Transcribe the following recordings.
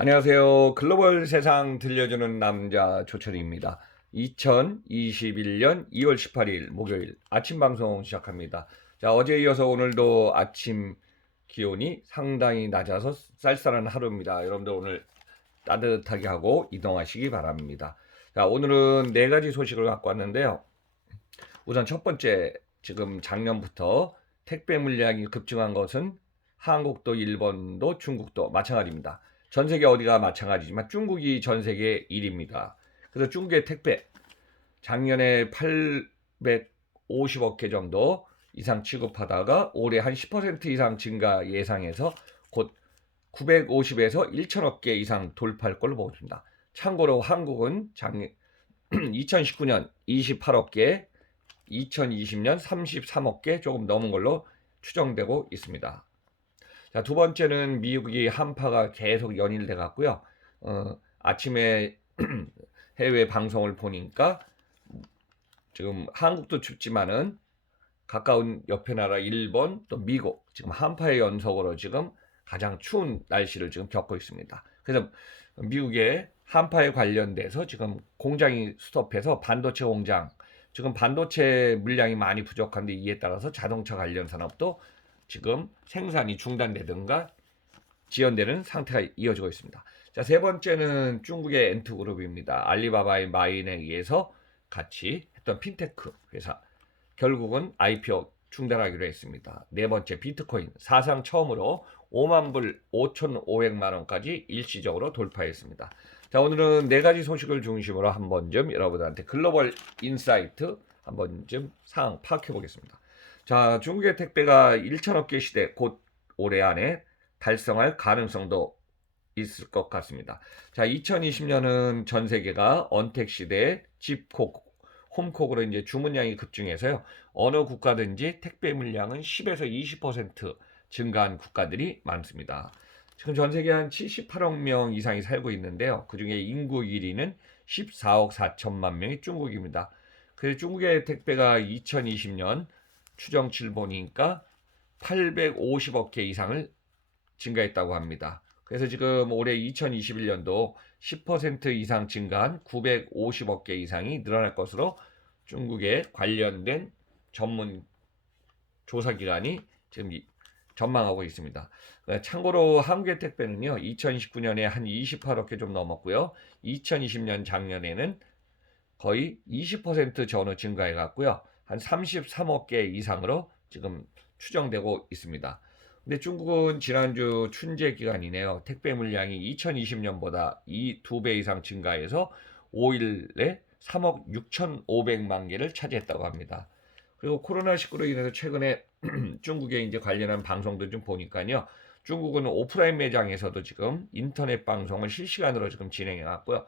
안녕하세요. 글로벌 세상 들려주는 남자 조철입니다. 2021년 2월 18일 목요일 아침 방송 시작합니다. 자, 어제에 이어서 오늘도 아침 기온이 상당히 낮아서 쌀쌀한 하루입니다. 여러분들 오늘 따뜻하게 하고 이동하시기 바랍니다. 자, 오늘은 네 가지 소식을 갖고 왔는데요. 우선 첫 번째, 지금 작년부터 택배 물량이 급증한 것은 한국도 일본도 중국도 마찬가지입니다. 전 세계 어디가 마찬가지지만 중국이 전 세계 1위입니다. 그래서 중국의 택배 작년에 850억 개 정도 이상 취급하다가 올해 한 10% 이상 증가 예상해서 곧 950에서 1천억 개 이상 돌파할 걸로 보고 있습니다. 참고로 한국은 작년 2019년 28억 개, 2020년 33억 개 조금 넘은 걸로 추정되고 있습니다. 자, 두 번째는 미국이 한파가 계속 연일돼 갔고요. 아침에 해외 방송을 보니까 지금 한국도 춥지만은 가까운 옆에 나라 일본 또 미국 지금 한파의 연속으로 지금 가장 추운 날씨를 지금 겪고 있습니다. 그래서 미국의 한파에 관련돼서 지금 공장이 스톱해서 반도체 공장 지금 반도체 물량이 많이 부족한데 이에 따라서 자동차 관련 산업도 지금 생산이 중단되든가 지연되는 상태가 이어지고 있습니다. 자, 세 번째는 중국의 엔트그룹입니다. 알리바바의 마인에 의해서 같이 했던 핀테크 회사 결국은 IPO 중단하기로 했습니다. 네 번째 비트코인 사상 처음으로 5만 불 5,500만 원까지 일시적으로 돌파했습니다. 자, 오늘은 네 가지 소식을 중심으로 한번 좀 여러분들한테 글로벌 인사이트 한번 좀 상황 파악해 보겠습니다. 자, 중국의 택배가 1천억 개 시대 곧 올해 안에 달성할 가능성도 있을 것 같습니다. 자, 2020년은 전 세계가 언택 시대의 집콕, 홈콕으로 이제 주문량이 급증해서요. 어느 국가든지 택배 물량은 10에서 20% 증가한 국가들이 많습니다. 지금 전 세계 한 78억 명 이상이 살고 있는데요. 그중에 인구 1위는 14억 4천만 명이 중국입니다. 그래서 중국의 택배가 2020년 추정치를 보니까 850억 개 이상을 증가했다고 합니다. 그래서 지금 올해 2021년도 10% 이상 증가한 950억 개 이상이 늘어날 것으로 중국에 관련된 전문 조사기관이 지금 전망하고 있습니다. 참고로 한국의 택배는요, 2019년에 한 28억 개 좀 넘었고요. 2020년 작년에는 거의 20% 전후 증가해 갔고요. 한 33억 개 이상으로 지금 추정되고 있습니다. 근데 중국은 지난주 춘제 기간이네요. 택배 물량이 2020년보다 2배 이상 증가해서 5일에 3억 6,500만 개를 차지했다고 합니다. 그리고 코로나19로 인해서 최근에 중국에 이제 관련한 방송들 좀 보니까요. 중국은 오프라인 매장에서도 지금 인터넷 방송을 실시간으로 지금 진행해 왔고요.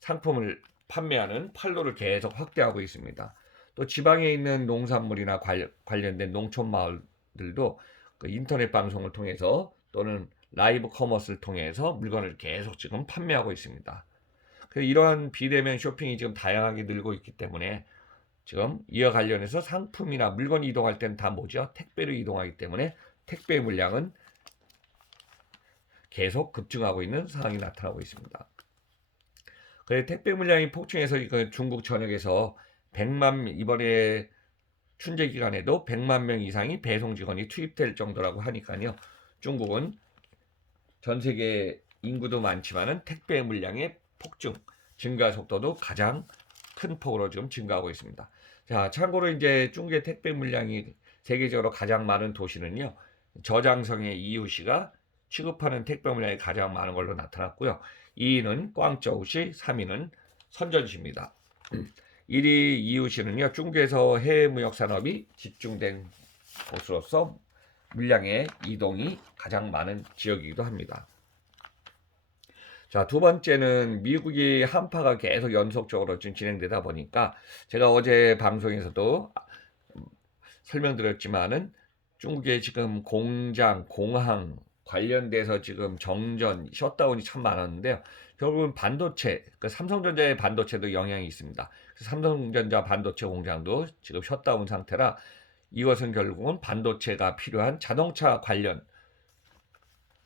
상품을 판매하는 판로를 계속 확대하고 있습니다. 또 지방에 있는 농산물이나 관련된 농촌 마을들도 그 인터넷 방송을 통해서 또는 라이브 커머스를 통해서 물건을 계속 지금 판매하고 있습니다. 그래서 이러한 비대면 쇼핑이 지금 다양하게 늘고 있기 때문에 지금 이와 관련해서 상품이나 물건 이동할 때는 다 뭐죠? 택배로 이동하기 때문에 택배 물량은 계속 급증하고 있는 상황이 나타나고 있습니다. 그래서 택배 물량이 폭증해서 중국 전역에서 이번에 춘제 기간에도 100만 명 이상이 배송 직원이 투입될 정도라고 하니까요. 중국은 전 세계 인구도 많지만은 택배 물량의 폭증, 증가 속도도 가장 큰 폭으로 지금 증가하고 있습니다. 자, 참고로 이제 중국의 택배 물량이 세계적으로 가장 많은 도시는요. 저장성의 이웃시가 취급하는 택배 물량이 가장 많은 걸로 나타났고요. 2위는 광저우시, 3위는 선전시입니다. 1위 이웃시는요. 중국에서 해외 무역 산업이 집중된 곳으로서 물량의 이동이 가장 많은 지역이기도 합니다. 자, 두 번째는 미국이 한파가 계속 연속적으로 지금 진행되다 보니까 제가 어제 방송에서도 설명드렸지만은 중국의 지금 공장, 공항 관련돼서 지금 정전, 셧다운이 참 많았는데요. 결국은 반도체, 그 삼성전자의 반도체도 영향이 있습니다. 삼성전자 반도체 공장도 지금 셧다운 상태라 이것은 결국은 반도체가 필요한 자동차 관련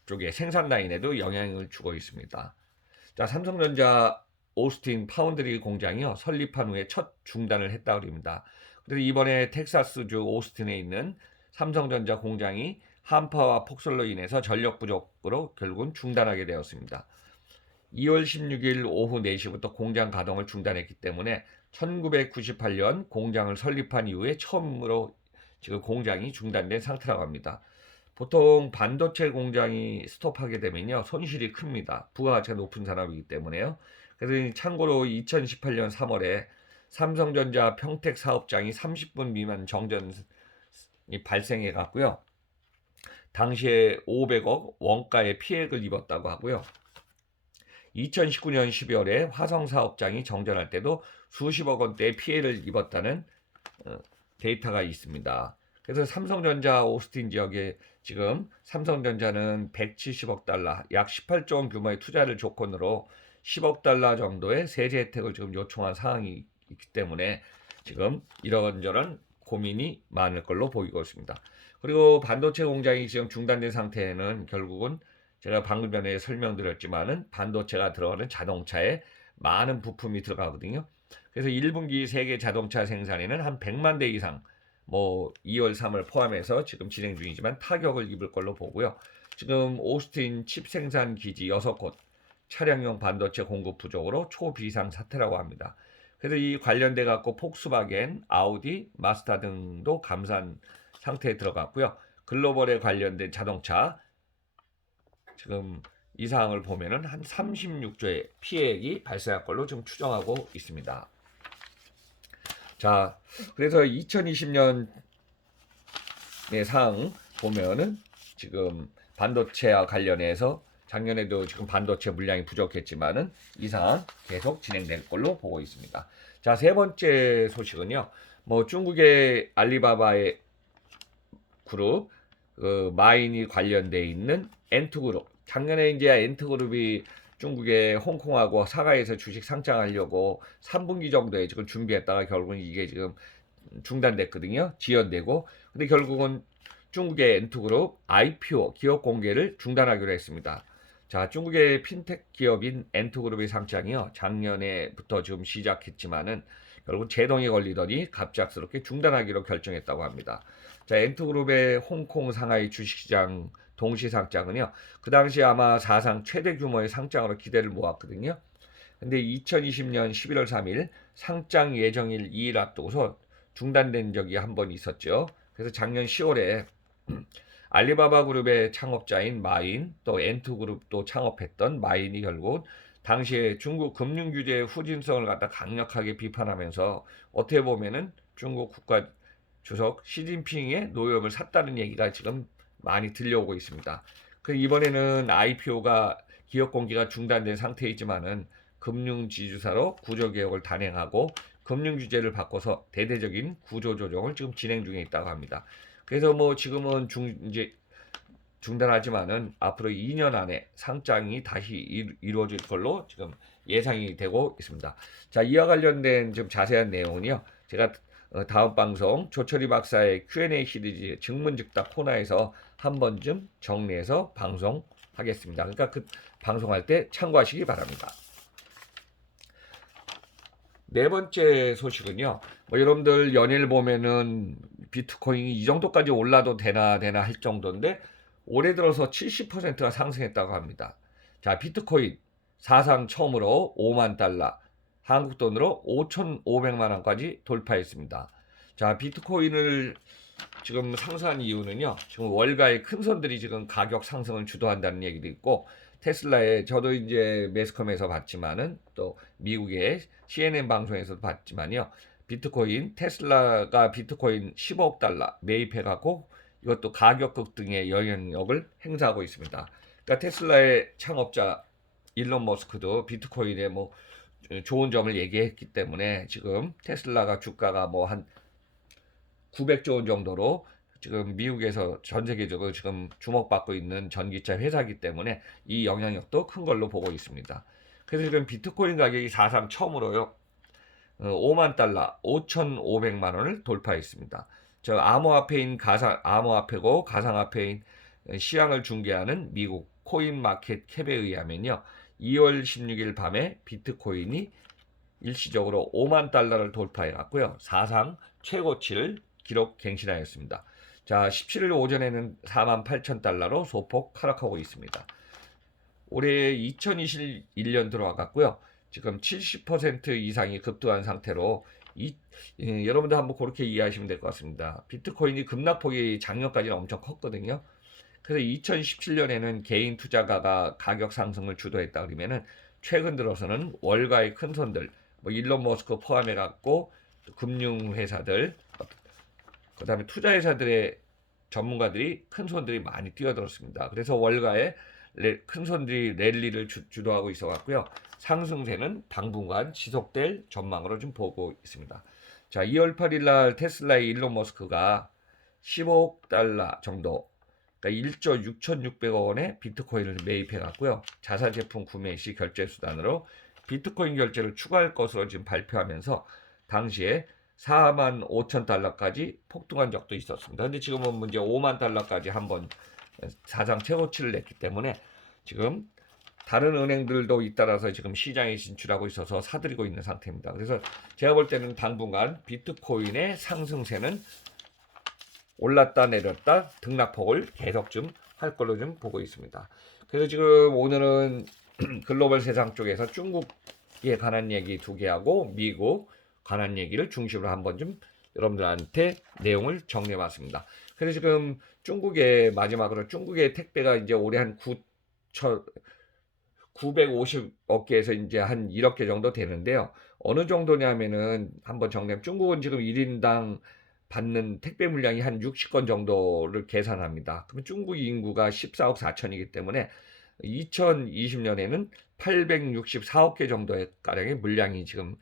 쪽에 생산 라인에도 영향을 주고 있습니다. 자, 삼성전자 오스틴 파운드리 공장이요, 설립한 후에 첫 중단을 했다고 합니다. 그래서 이번에 텍사스주 오스틴에 있는 삼성전자 공장이 한파와 폭설로 인해서 전력 부족으로 결국은 중단하게 되었습니다. 2월 16일 오후 4시부터 공장 가동을 중단했기 때문에 1998년 공장을 설립한 이후에 처음으로 지금 공장이 중단된 상태라고 합니다. 보통 반도체 공장이 스톱하게 되면요, 손실이 큽니다. 부가가치가 높은 산업이기 때문에요. 그래서 참고로 2018년 3월에 삼성전자 평택 사업장이 30분 미만 정전이 발생해 갔고요. 당시에 500억 원가의 피해를 입었다고 하고요. 2019년 12월에 화성 사업장이 정전할 때도 수십억 원대의 피해를 입었다는 데이터가 있습니다. 그래서 삼성전자 오스틴 지역에 지금 삼성전자는 170억 달러, 약 18조 원 규모의 투자를 조건으로 10억 달러 정도의 세제 혜택을 지금 요청한 상황이 있기 때문에 지금 이런저런 고민이 많을 걸로 보이고 있습니다. 그리고 반도체 공장이 지금 중단된 상태에는 결국은 제가 방금 전에 설명드렸지만은 반도체가 들어가는 자동차에 많은 부품이 들어가거든요. 그래서 1분기 세계 자동차 생산에는 한 100만 대 이상, 뭐 2월, 3월 포함해서 지금 진행 중이지만 타격을 입을 걸로 보고요. 지금 오스틴 칩 생산 기지 6곳 차량용 반도체 공급 부족으로 초비상 사태라고 합니다. 그래서 이 관련돼 갖고 폭스바겐, 아우디, 마스다 등도 감산 상태에 들어갔고요. 글로벌에 관련된 자동차 지금 이 사항을 보면은 한 36조의 피해액이 발생할 걸로 지금 추정하고 있습니다. 자, 그래서 2020년의 사항 보면은 지금 반도체와 관련해서 작년에도 지금 반도체 물량이 부족했지만은 이 사항 계속 진행될 걸로 보고 있습니다. 자, 세 번째 소식은요, 뭐 중국의 알리바바의 그룹 마인이 관련돼 있는 엔투그룹. 작년에 이제 엔투그룹이 중국의 홍콩하고 상하이에서 주식 상장하려고 3분기 정도에 지금 준비했다가 결국은 이게 지금 중단됐거든요. 지연되고. 근데 결국은 중국의 엔투그룹 IPO 기업 공개를 중단하기로 했습니다. 자, 중국의 핀텍 기업인 엔투그룹의 상장이요, 작년에부터 지금 시작했지만은 결국 제동이 걸리더니 갑작스럽게 중단하기로 결정했다고 합니다. 자, 엔투그룹의 홍콩 상하이 주식시장 동시 상장은요, 그 당시 아마 사상 최대 규모의 상장으로 기대를 모았거든요. 근데 2020년 11월 3일 상장 예정일 2일 앞두고서 중단된 적이 한 번 있었죠. 그래서 작년 10월에 알리바바 그룹의 창업자인 마인, 또 엔투그룹도 창업했던 마인이 결국 당시에 중국 금융 규제의 후진성을 갖다 강력하게 비판하면서 어떻게 보면은 중국 국가 주석 시진핑의 노엽을 샀다는 얘기가 지금 많이 들려오고 있습니다. 그 이번에는 IPO가 기업 공개가 중단된 상태이지만은 금융 지주사로 구조 개혁을 단행하고 금융 규제를 바꿔서 대대적인 구조 조정을 지금 진행 중에 있다고 합니다. 그래서 뭐 지금은 이제 중단하지만은 앞으로 2년 안에 상장이 다시 이루어질 걸로 지금 예상이 되고 있습니다. 자, 이와 관련된 좀 자세한 내용은요, 제가 다음 방송 조철희 박사의 Q&A 시리즈 증문즉답 코너에서 한 번쯤 정리해서 방송하겠습니다. 그러니까 그 방송할 때 참고하시기 바랍니다. 네 번째 소식은요, 뭐 여러분들 연일 보면은 비트코인이 이 정도까지 올라도 되나 할 정도인데 올해 들어서 70%가 상승했다고 합니다. 자, 비트코인 사상 처음으로 5만 달러, 한국 돈으로 5,500만 원까지 돌파했습니다. 자, 비트코인을 지금 상승한 이유는요, 지금 월가의 큰 손들이 지금 가격 상승을 주도한다는 얘기도 있고, 테슬라에 저도 이제 매스컴에서 봤지만은 또 미국의 CNN 방송에서도 봤지만요, 비트코인 테슬라가 비트코인 15억 달러 매입해갖고 이것도 가격 급등의 영향력을 행사하고 있습니다. 그러니까 테슬라의 창업자 일론 머스크도 비트코인에 뭐 좋은 점을 얘기했기 때문에 지금 테슬라가 주가가 뭐 한 900조 원 정도로 지금 미국에서 전 세계적으로 지금 주목받고 있는 전기차 회사이기 때문에 이 영향력도 큰 걸로 보고 있습니다. 그래서 지금 비트코인 가격이 사상 처음으로요, 5만 달러, 5,500만 원을 돌파했습니다. 저 암호화폐인 암호화폐고 가상화폐인 시황을 중개하는 미국 코인 마켓 캡에 의하면요. 2월 16일 밤에 비트코인이 일시적으로 5만 달러를 돌파해 갔고요. 사상 최고치를 기록 갱신하였습니다. 자, 17일 오전에는 4만 8천 달러로 소폭 하락하고 있습니다. 올해 2021년 들어와갔고요. 지금 70% 이상이 급등한 상태로 여러분들 한번 그렇게 이해하시면 될 것 같습니다. 비트코인이 급락폭이 작년까지는 엄청 컸거든요. 그래서 2017년에는 개인 투자가가 가격 상승을 주도했다 그러면은 최근 들어서는 월가의 큰 손들, 뭐 일론 머스크 포함해 갖고 금융 회사들, 그다음에 투자 회사들의 전문가들이 큰 손들이 많이 뛰어들었습니다. 그래서 월가의 큰 손들이 랠리를 주도하고 있어 갖고요. 상승세는 당분간 지속될 전망으로 좀 보고 있습니다. 자, 2월 8일 날 테슬라의 일론 머스크가 15억 달러 정도, 그러니까 1조 6,600억 원의 비트코인을 매입해 갖고요. 자사 제품 구매 시 결제 수단으로 비트코인 결제를 추가할 것으로 지금 발표하면서 당시에 4만 5천 달러까지 폭등한 적도 있었습니다. 근데 지금은 문제 5만 달러까지 한번 사상 최고치를 냈기 때문에 지금 다른 은행들도 잇따라서 지금 시장에 진출하고 있어서 사들이고 있는 상태입니다. 그래서 제가 볼 때는 당분간 비트코인의 상승세는 올랐다 내렸다 등락폭을 계속 좀 할 걸로 좀 보고 있습니다. 그래서 지금 오늘은 글로벌 세상 쪽에서 중국에 관한 얘기 2개 하고 미국 관한 얘기를 중심으로 한번 좀 여러분들한테 내용을 정리해 봤습니다. 그래서 지금 중국의 마지막으로 중국의 택배가 이제 올해 한 950억 개에서 이제 한 1억 개 정도 되는데요. 어느 정도냐면은 한번 정리하면 중국은 지금 1인당 받는 택배 물량이 한 60건 정도를 계산합니다. 그러면 중국 인구가 14억 4천이기 때문에 2020년에는 864억 개 정도의 가량의 물량이 지금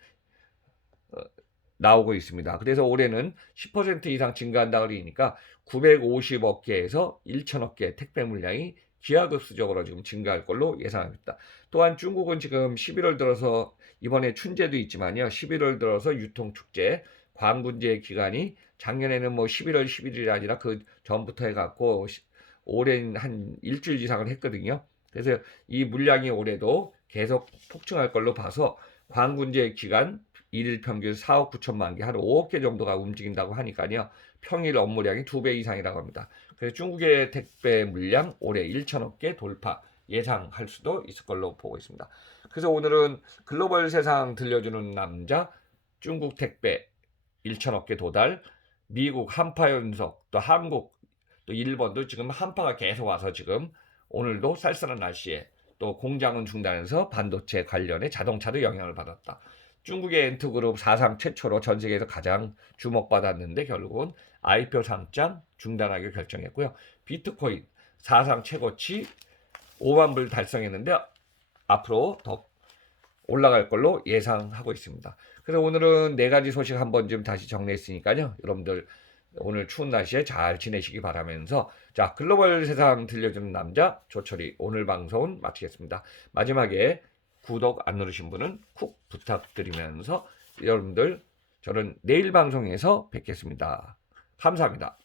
나오고 있습니다. 그래서 올해는 10% 이상 증가한다 그러니까 950억 개에서 1천억 개 택배 물량이 기하급수적으로 지금 증가할 걸로 예상합니다. 또한 중국은 지금 11월 들어서 이번에 춘제도 있지만요. 11월 들어서 유통축제, 광군제 기간이 작년에는 뭐 11월 11일이 아니라 그 전부터 해갖고 올해는 한 일주일 이상을 했거든요. 그래서 이 물량이 올해도 계속 폭증할 걸로 봐서 광군제 기간 일일 평균 4억 9천만 개, 한 5억 개 정도가 움직인다고 하니까요. 평일 업무량이 2배 이상이라고 합니다. 그래서 중국의 택배 물량 올해 1천억 개 돌파 예상할 수도 있을 걸로 보고 있습니다. 그래서 오늘은 글로벌 세상 들려주는 남자 중국 택배 1천억 개 도달, 미국 한파 연속, 또 한국, 또 일본도 지금 한파가 계속 와서 지금 오늘도 쌀쌀한 날씨에 또 공장은 중단해서 반도체 관련해 자동차도 영향을 받았다. 중국의 엔트그룹 사상 최초로 전 세계에서 가장 주목받았는데 결국은 IPO 상장 중단하기로 결정했고요. 비트코인 사상 최고치 5만 불 달성했는데 앞으로 더 올라갈 걸로 예상하고 있습니다. 그래서 오늘은 4가지 소식 한번 좀 다시 정리했으니까요. 여러분들 오늘 추운 날씨에 잘 지내시기 바라면서 자, 글로벌 세상 들려주는 남자 조철이 오늘 방송은 마치겠습니다. 마지막에 구독 안 누르신 분은 쿡 부탁드리면서 여러분들 저는 내일 방송에서 뵙겠습니다. 감사합니다.